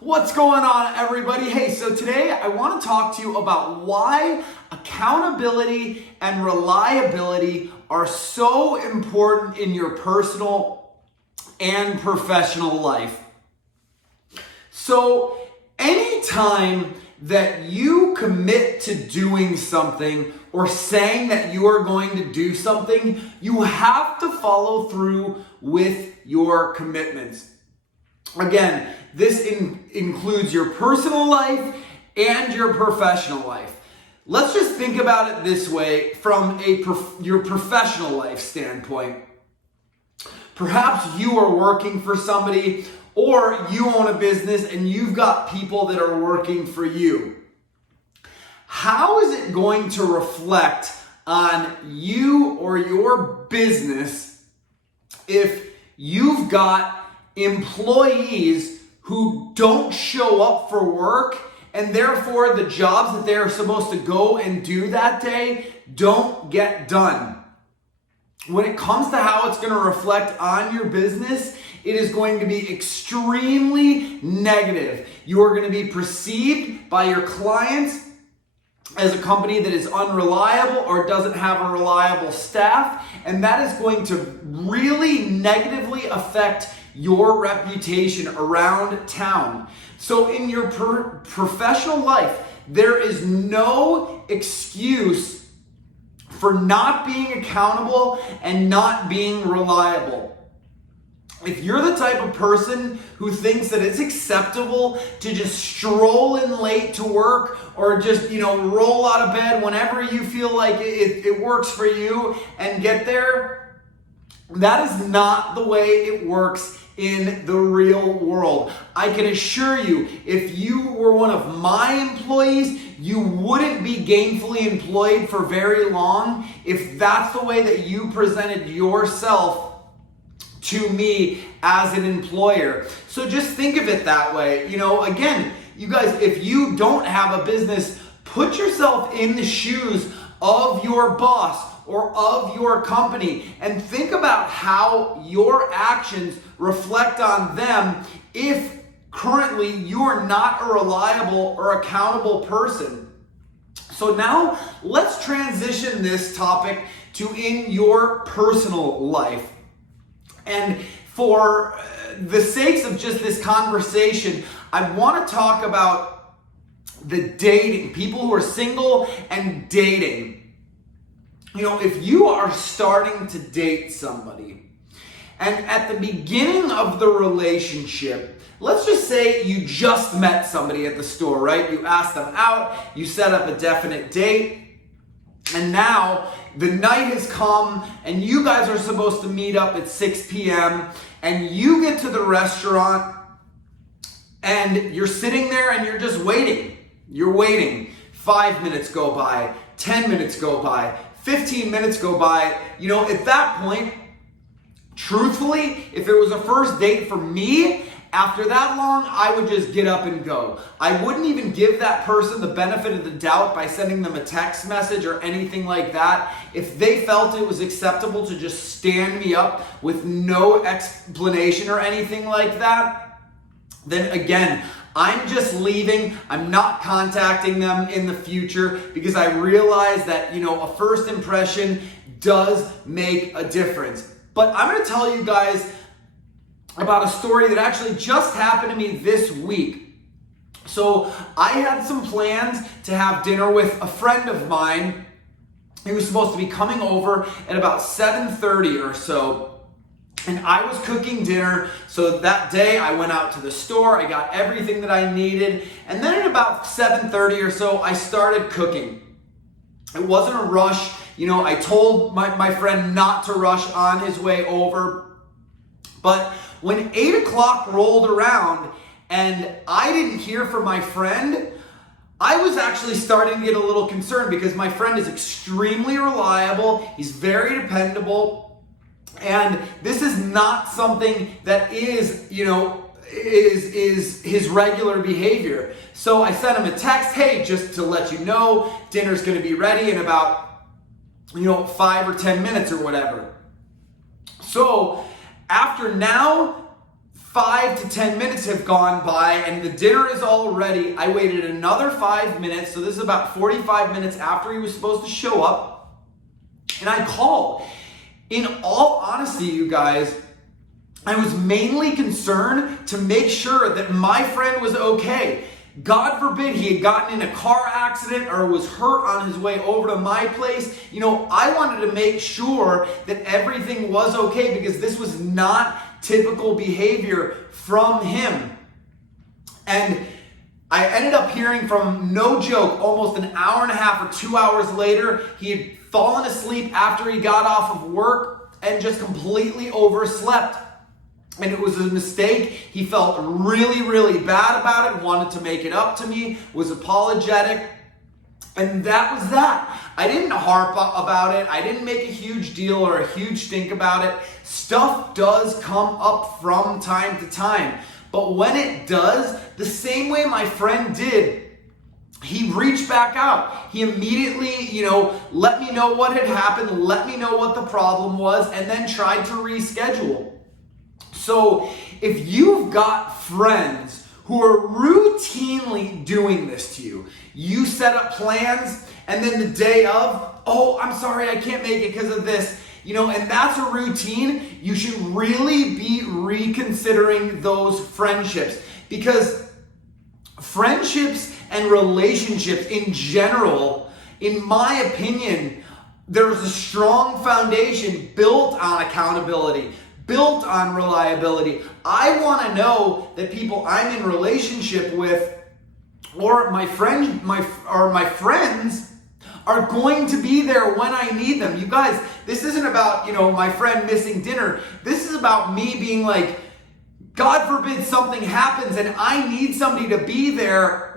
What's going on, everybody? Hey, so today I want to talk to you about why accountability and reliability are so important in your personal and professional life. So, anytime that you commit to doing something or saying that you are going to do something, you have to follow through with your commitments. Again, this includes your personal life and your professional life. Let's just think about it this way from your professional life standpoint. Perhaps you are working for somebody or you own a business and you've got people that are working for you. How is it going to reflect on you or your business if you've got employees who don't show up for work and therefore the jobs that they're supposed to go and do that day don't get done? When it comes to how it's going to reflect on your business, it is going to be extremely negative. You are going to be perceived by your clients as a company that is unreliable or doesn't have a reliable staff, and that is going to really negatively affect your reputation around town. So in your professional life, there is no excuse for not being accountable and not being reliable. If you're the type of person who thinks that it's acceptable to just stroll in late to work or just, roll out of bed whenever you feel like it works for you and get there, that is not the way it works in the real world. I can assure you, if you were one of my employees, you wouldn't be gainfully employed for very long if that's the way that you presented yourself to me as an employer. So just think of it that way. Again, you guys, if you don't have a business, put yourself in the shoes of your boss or of your company and think about how your actions reflect on them if currently you are not a reliable or accountable person. So now let's transition this topic to in your personal life. And for the sakes of just this conversation, I want to talk about the dating, people who are single and dating. If you are starting to date somebody, and at the beginning of the relationship, let's just say you just met somebody at the store, right? You asked them out, you set up a definite date, and now the night has come and you guys are supposed to meet up at 6 p.m. and you get to the restaurant and you're sitting there and you're just waiting. You're waiting. 5 minutes go by, 10 minutes go by, 15 minutes go by. At that point, truthfully, if it was a first date for me, after that long, I would just get up and go. I wouldn't even give that person the benefit of the doubt by sending them a text message or anything like that. If they felt it was acceptable to just stand me up with no explanation or anything like that, then again, I'm just leaving. I'm not contacting them in the future because I realize that, a first impression does make a difference. But I'm going to tell you guys about a story that actually just happened to me this week. So I had some plans to have dinner with a friend of mine. He was supposed to be coming over at about 7:30 or so. And I was cooking dinner, so that day I went out to the store, I got everything that I needed, and then at about 7:30 or so, I started cooking. It wasn't a rush. I told my friend not to rush on his way over, but when 8 o'clock rolled around and I didn't hear from my friend, I was actually starting to get a little concerned because my friend is extremely reliable, he's very dependable, and this is not something that is his regular behavior. So I sent him a text, hey, just to let you know, dinner's gonna be ready in about 5 or 10 minutes or whatever. So after now 5 to 10 minutes have gone by and the dinner is all ready. I waited another 5 minutes, so this is about 45 minutes after he was supposed to show up, and I called. In all honesty, you guys, I was mainly concerned to make sure that my friend was okay. God forbid he had gotten in a car accident or was hurt on his way over to my place. I wanted to make sure that everything was okay because this was not typical behavior from him. And I ended up hearing from, no joke, almost an hour and a half or 2 hours later, he had fallen asleep after he got off of work and just completely overslept. And it was a mistake. He felt really, really bad about it, wanted to make it up to me, was apologetic. And that was that. I didn't harp about it. I didn't make a huge deal or a huge stink about it. Stuff does come up from time to time. But when it does, the same way my friend did, he reached back out. He immediately, let me know what had happened, let me know what the problem was, and then tried to reschedule. So if you've got friends who are routinely doing this to you, you set up plans and then the day of, oh, I'm sorry, I can't make it because of this, and that's a routine, you should really be reconsidering those friendships, because friendships and relationships in general, in my opinion, there's a strong foundation built on accountability, built on reliability. I want to know that people I'm in relationship with or my friends are going to be there when I need them. You guys, this isn't about, my friend missing dinner. This is about me being like, God forbid something happens and I need somebody to be there,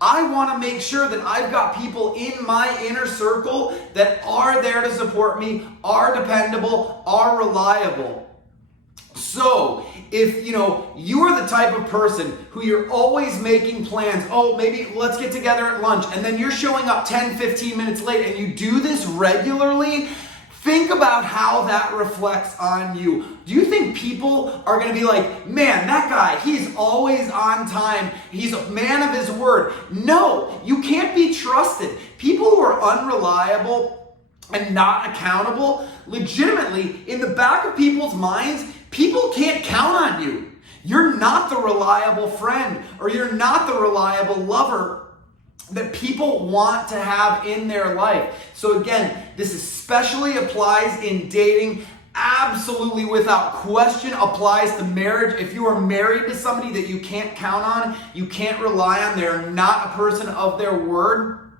I want to make sure that I've got people in my inner circle that are there to support me, are dependable, are reliable. So, if you are the type of person who you're always making plans, oh, maybe let's get together at lunch, and then you're showing up 10, 15 minutes late, and you do this regularly, think about how that reflects on you. Do you think people are going to be like, man, that guy, he's always on time, he's a man of his word? No, you can't be trusted. People who are unreliable and not accountable, legitimately, in the back of people's minds, people can't count on you. You're not the reliable friend, or you're not the reliable lover that people want to have in their life. So again, this especially applies in dating, absolutely without question applies to marriage. If you are married to somebody that you can't count on, you can't rely on, they're not a person of their word,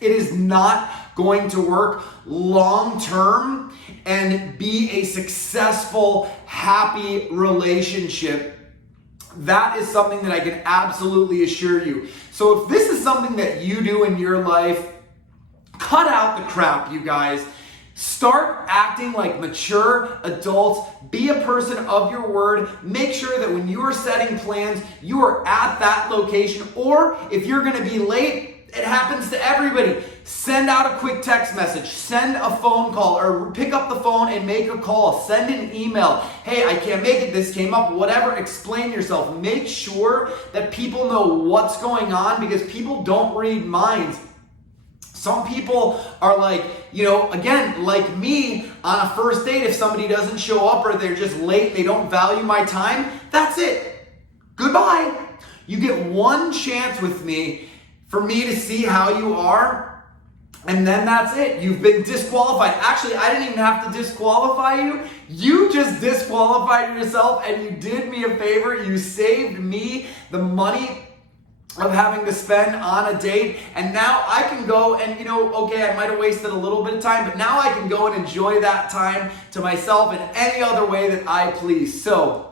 it is not going to work long term and be a successful, happy relationship. That is something that I can absolutely assure you. So if this is something that you do in your life, cut out the crap, you guys. Start acting like mature adults. Be a person of your word. Make sure that when you are setting plans, you are at that location. Or if you're going to be late, it happens to everybody. Send out a quick text message, send a phone call, or pick up the phone and make a call, send an email. Hey, I can't make it, this came up, whatever, explain yourself. Make sure that people know what's going on, because people don't read minds. Some people are like, again, like me on a first date, if somebody doesn't show up or they're just late, they don't value my time, that's it. Goodbye. You get one chance with me for me to see how you are, and then that's it. You've been disqualified. Actually, I didn't even have to disqualify you. You just disqualified yourself, and you did me a favor. You saved me the money of having to spend on a date, and now I can go and, okay, I might have wasted a little bit of time, but now I can go and enjoy that time to myself in any other way that I please. So,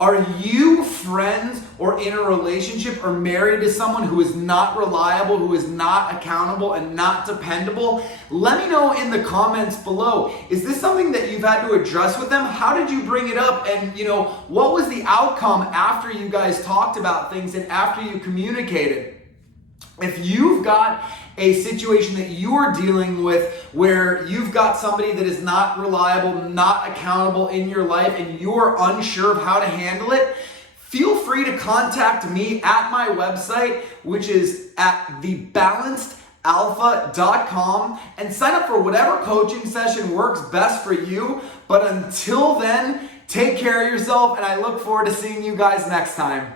are you friends or in a relationship or married to someone who is not reliable, who is not accountable and not dependable? Let me know in the comments below. Is this something that you've had to address with them? How did you bring it up? And what was the outcome after you guys talked about things and after you communicated? If you've got a situation that you are dealing with where you've got somebody that is not reliable, not accountable in your life, and you're unsure of how to handle it, feel free to contact me at my website, which is at thebalancedalpha.com, and sign up for whatever coaching session works best for you. But until then, take care of yourself, and I look forward to seeing you guys next time.